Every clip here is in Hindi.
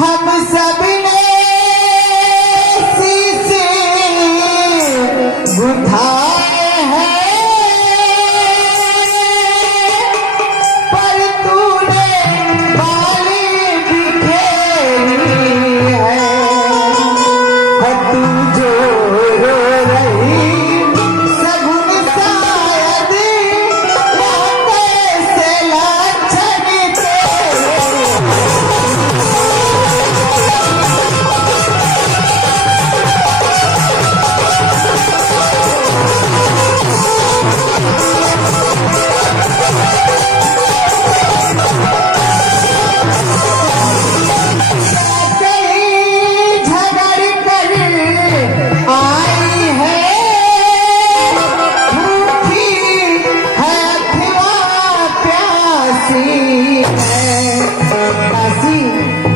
हम सब ने शीशे उठाए हैं, पर तूने बाली बिखेरी है। तू जो रो रही सगुन शायद या कैसे लाछन तेरे।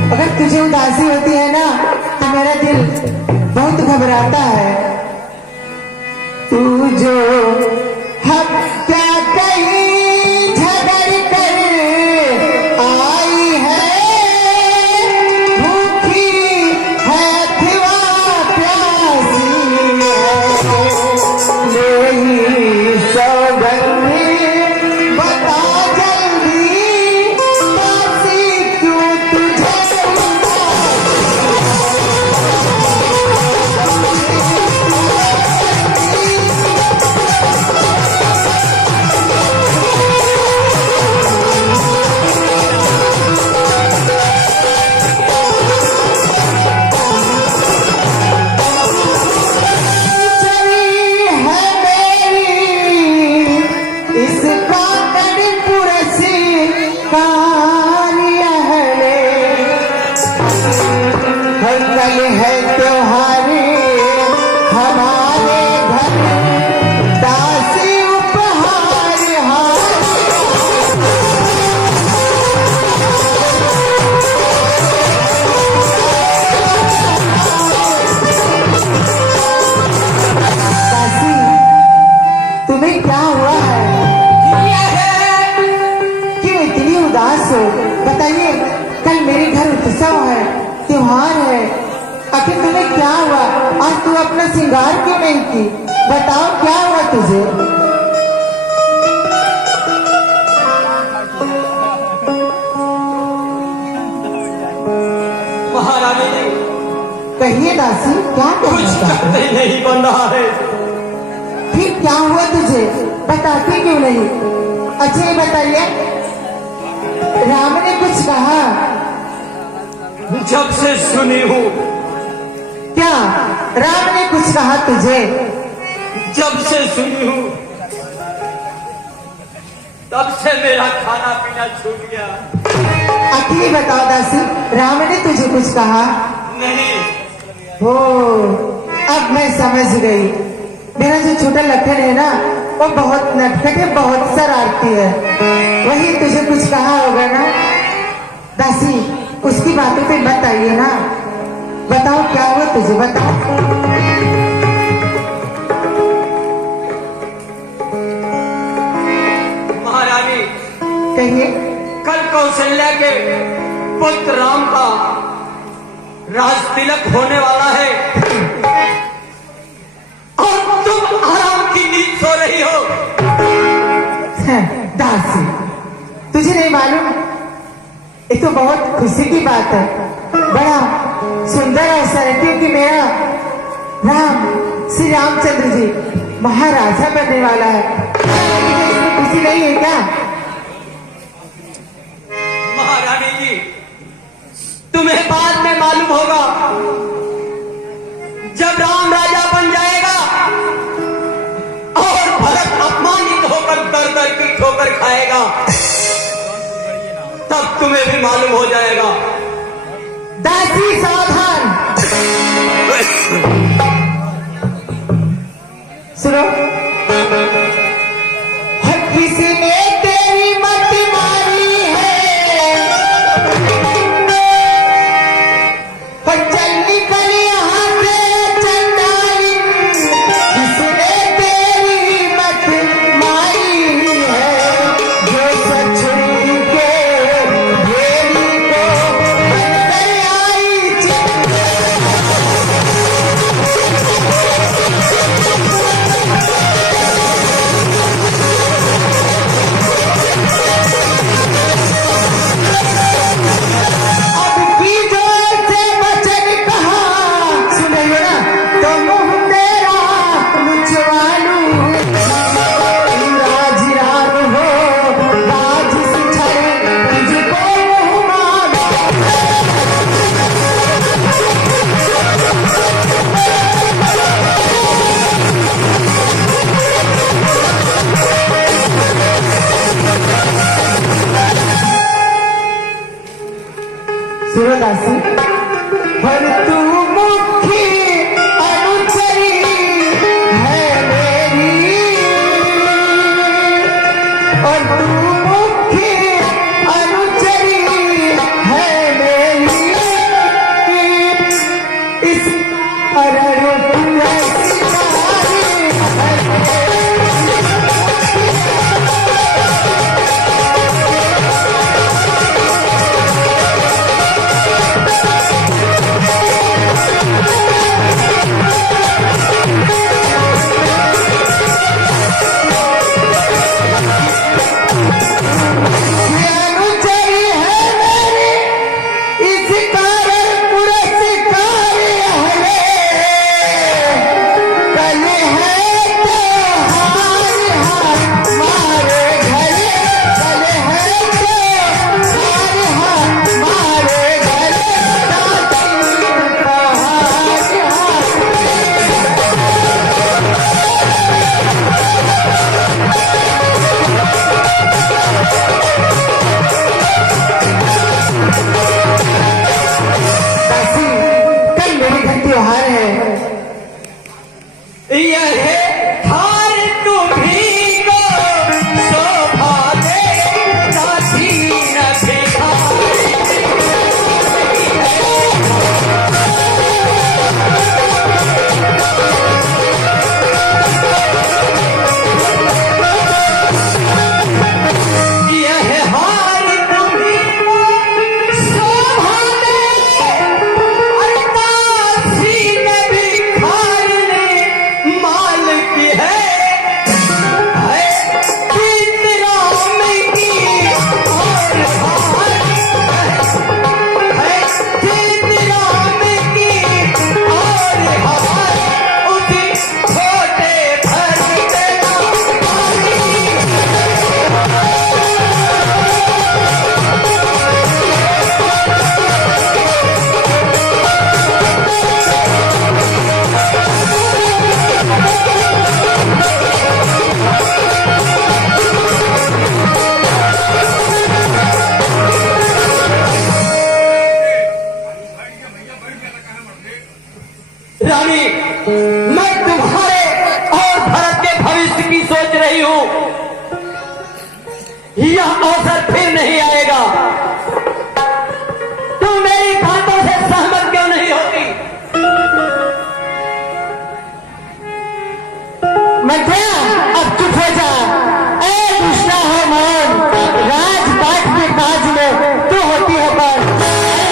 अगर तुझे उदासी होती है ना तो मेरा दिल बहुत घबराता है। तू जो हम क्या कहीं झगड़ कर आई है, भूखी है अथवा प्यासी है। यही सौगंधी बता जल्दी दासी क्यों तुझे कल है त्योहारी हमारे घर दासी उपहार दासी, तुम्हें क्या हुआ है? क्यों इतनी उदास हो? बताइए, कल मेरे घर उत्सव है, त्योहार है, आखिर तुम्हें क्या हुआ? आज तू अपना श्रृंगार क्यों नहीं की? बताओ क्या हुआ तुझे? महारानी जी, कहिए दासी, क्या कुछ कहना चाहते करते नहीं बन रहा है। फिर क्या हुआ तुझे? बताती क्यों नहीं? अच्छा ये बताइए, राम ने कुछ कहा? जब से सुनी हूँ, क्या राम ने कुछ कहा तुझे? जब से सुनी हूँ, तब से मेरा खाना पीना छूट गया। अकेली बताओ दासी, राम ने तुझे कुछ कहा? नहीं, हो, अब मैं समझ गई। मेरा जो छोटा लखन है ना, वो बहुत नटखट है, बहुत शरारती है। वही तुझे कुछ कहा होगा ना दासी, उसकी बातों पे मत आइए ना। बताओ क्या हुआ तुझे, बताओ। महारानी, कहिए। कल कौशल्या के पुत्र राम का राज तिलक होने वाला है और तुम आराम की नींद सो रही हो। दासी, तुझे नहीं मालूम? ये तो बहुत खुशी की बात है, बड़ा सुंदर अवसर है, क्योंकि मेरा राम श्री रामचंद्र जी महाराजा बनने वाला है। इसमें खुशी नहीं है क्या? महारानी जी, तुम्हें बाद में मालूम होगा, जब राम राजा बन जाएगा और भरत अपमानित होकर दर दर की ठोकर खाएगा, तब तुम्हें भी मालूम हो जाएगा। दासी सावधान, सुनो। किसी ने तेरी मत मारी है, चल निकल यहाँ से चंडाली। किसने तेरी मत मारी है, जो सच के भेड़ी को बनकर आई सुनो दासी, पर तू मुखी अनुचरी है मेरी, और तू मुखी अनुचरी है मेरी, इस रानी, मैं तुम्हारे और भरत के भविष्य की सोच रही हूं। यह अवसर फिर नहीं आएगा। तुम मेरी बातों से सहमत क्यों नहीं होती? मध्या, अब चुप हो जा। ए दुष्टा है मौन, राजपाट के काज में तू होती है पर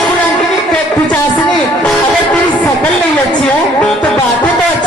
कुरंगिनी के पिचासनी। अगर तेरी शकल नहीं अच्छी है तो बातें तो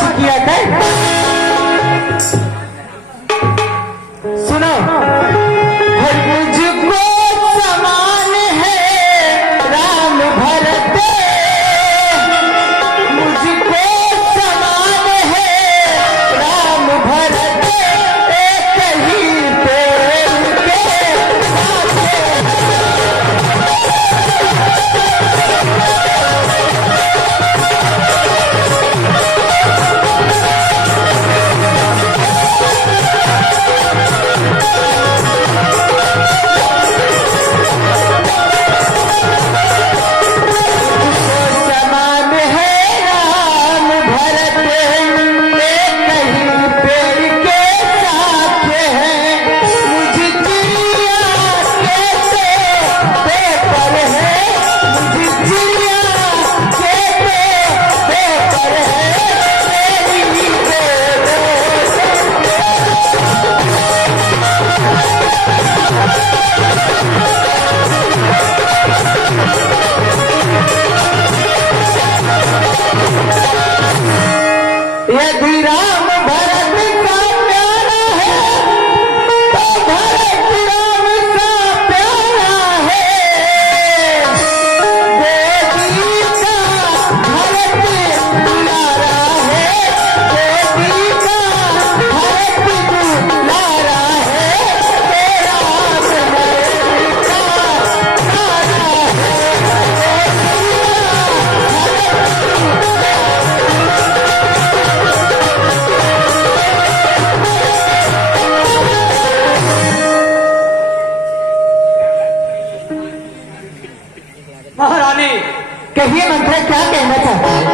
कहिए मंत्रा, क्या कहना चाहते हैं?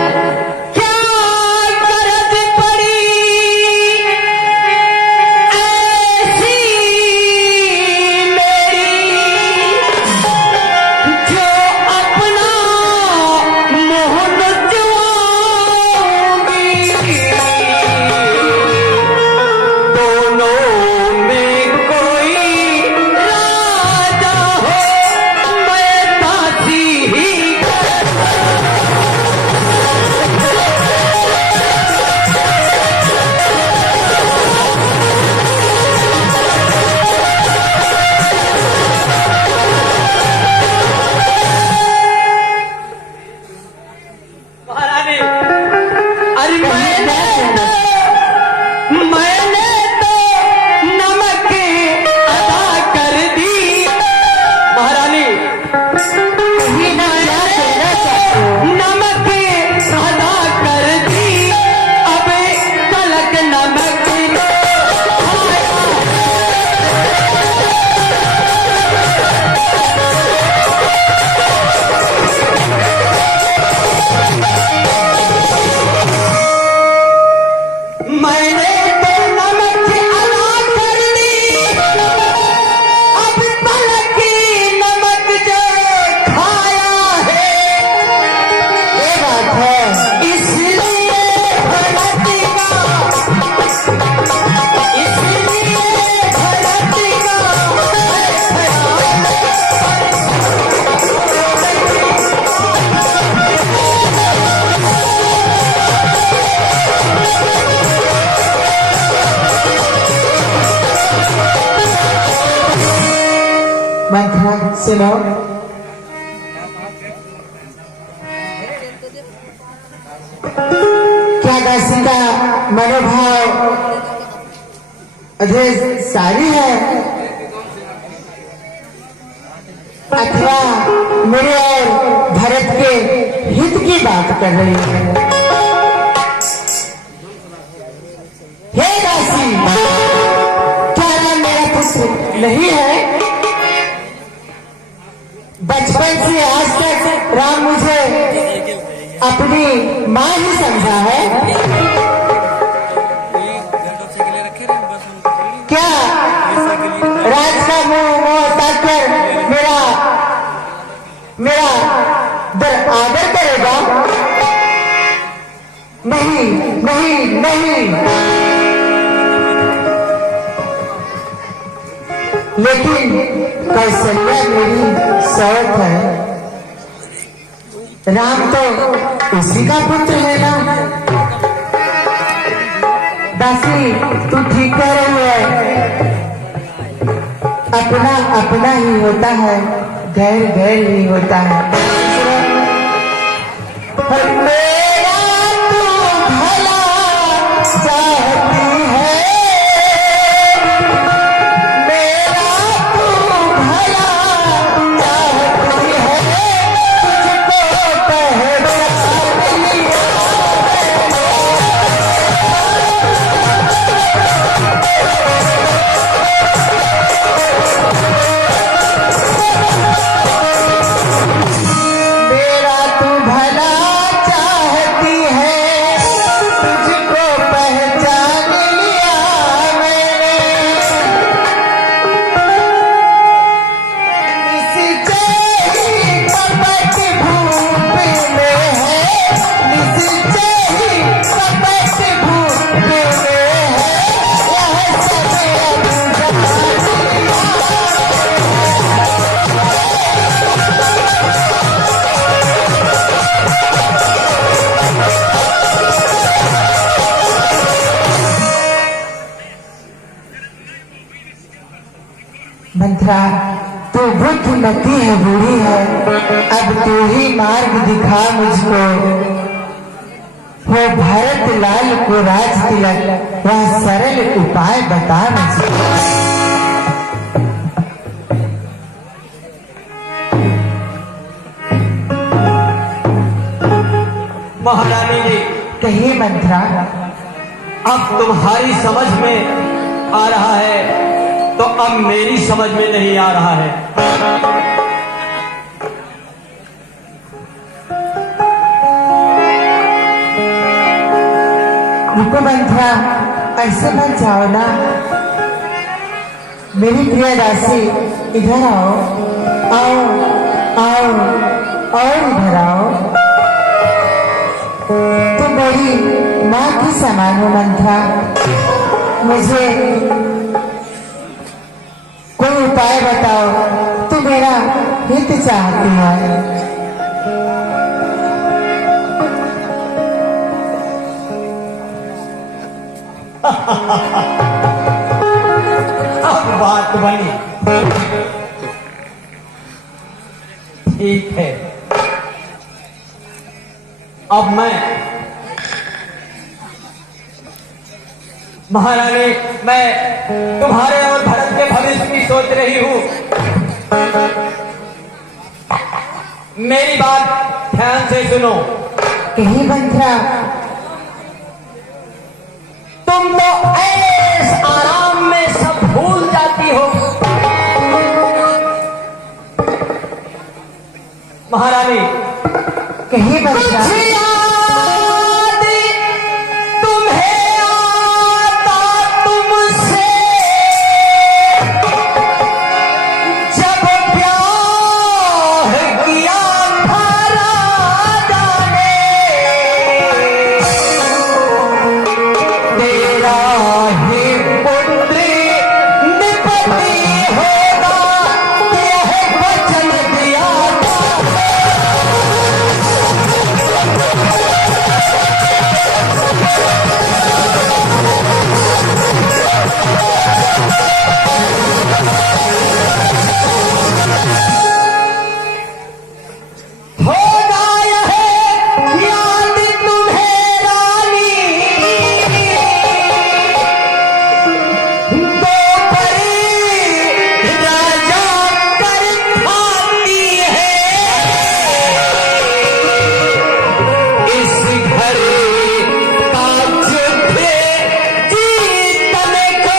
क्या गरज पड़ी ऐसी मेरी, जो अपना मोह नचवाऊंगी। दोनों में कोई राजा हो, मैं दासी ही महारानी। अरे मैंने तो नमक अदा कर दी महारानी। नमक अदा कर दी, अब तलक नमक मैंने तो नमक अदा कर दी, अब तलक नमक जो खाया है। ये बात है। इसलिए भरती का, इसलिए भरती का मंत्रा सुनो, क्या दासी का मनोभाव अधेश सारी है, अथवा मेरे और भरत के हित की बात कर रही है? हे दासी, क्या राम मेरा पुत्र नहीं है? बचपन से आज तक राम मुझे अपनी माँ ही समझा है। क्या राज का मुंह ताकर मेरा आदर करेगा? नहीं नहीं नहीं। लेकिन कौशल्या मेरी सौत है, राम तो उसी का पुत्र है ना। दासी तू ठीक कह रही है, अपना अपना ही होता है, गैर गैर ही होता है। मेरा तू भला चाहती है, मेरा तू भला चाहती है, तुझको पहचान लिया। मेरा तू भला चाहती है, तुझको पहचान लिया मैंने। निश्चय ही कपट भूप में है, निश्चय ही कपट भूप में है, यह सब अब जान लिया। मंत्रा तू बुद्धिमती है, बूढ़ी है, अब तू ही मार्ग दिखा मुझको। वो भरत लाल को राज तिलक, वह सरल उपाय बता मुझको। महारानी जी, कहिए मंत्रा। अब तुम्हारी समझ में आ रहा है तो अब मेरी समझ में नहीं आ रहा है। रुको मंथरा, ऐसे मत जाओ ना। मेरी प्रिय दासी, इधर आओ, आओ आओ और इधर आओ। तुम मेरी माँ की समान हो मंथरा। मुझे कोई उपाय बताओ, तू मेरा हित चाहती है। अब बात बनी। ठीक है, अब मैं महारानी, मैं तुम्हारे और भरत के भविष्य की सोच रही हूं। मेरी बात ध्यान से सुनो। कहीं मंथरा, तुम तो ऐस आराम में सब भूल जाती हो। महारानी, कहीं मंथरा, तुम्हें आता तुमसे जब ब्याह किया था राजा ने, तेरा ही पुत्र निपति होगा, यह वचन दिया था। होगा यह याद तुम्हें रानी, दो परी राजा कर खाती है। इस घर का युद्ध जीतने को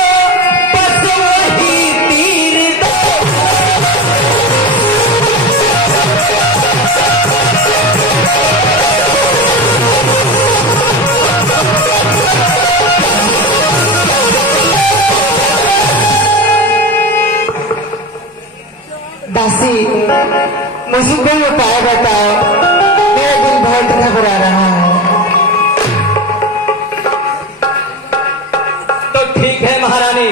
बस वही तीर दो। दासी, मुझे कोई उपाय बताओ, मेरा दिल बहुत घबरा रहा है। तो ठीक है महारानी,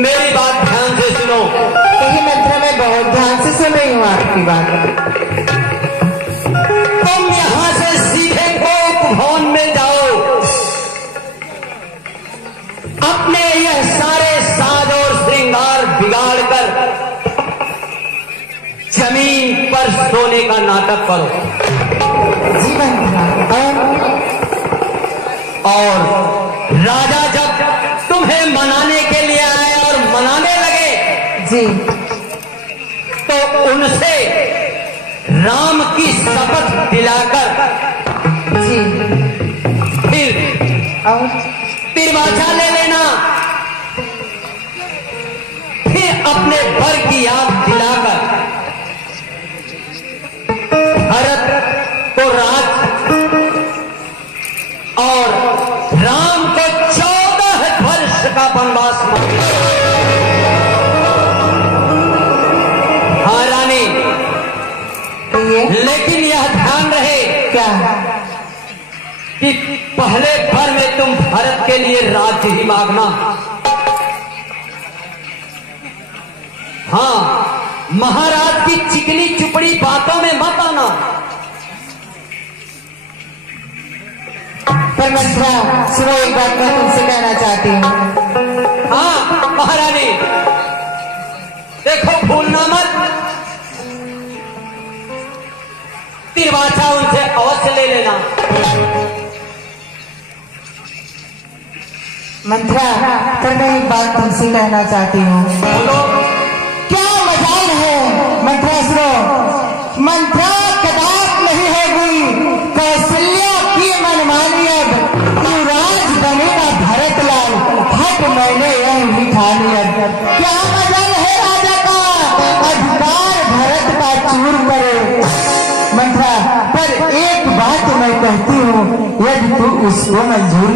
मेरी बात ध्यान से सुनो। कहीं मंथरा, मैं बहुत ध्यान से सुन रही हूँ आपकी बात। तुम यहाँ से सीधे कोप भवन में जाओ, अपने यह सारे साज और श्रृंगार बिगाड़ कर जमीन पर सोने का नाटक करो। जी मंथरा, और राजा जब तुम्हें मनाने के लिए आए और मनाने लगे, जी तो उनसे राम की शपथ दिलाकर जी, फिर और तिरमाचा ले लेना, फिर अपने वर की याद दिलाकर भरत को राज और राम को 14 वर्ष का वनवास मांगे। हाँ रानी, ये लेकिन यह ध्यान रहे क्या? कि पहले भर में तुम भरत के लिए राज्य ही मांगना। हाँ, महाराज की चिकनी चुपड़ी बातों में मत आना। पर मंथरा, सुनो, एक बात मैं तुमसे कहना चाहती हूँ। हाँ महारानी, देखो भूलना मत, तिरवाचा उनसे अवश्य ले लेना। मंथरा, पर मैं एक बात तुमसे कहना चाहती हूँ। बोलो। क्या मजाल है मंथरा, सुनो, मंथरा कदाप नहीं होगी कौशल्या की मनमानी। अब युवराज बनेगा भरतलाल, हट मैंने यह ही ठान लिया। क्या मजाल है राजा का, अधिकार भरत का चूर करे। मंथरा, पर एक बात मैं कहती हूँ, यदि लेकिन तू उसको मंजूर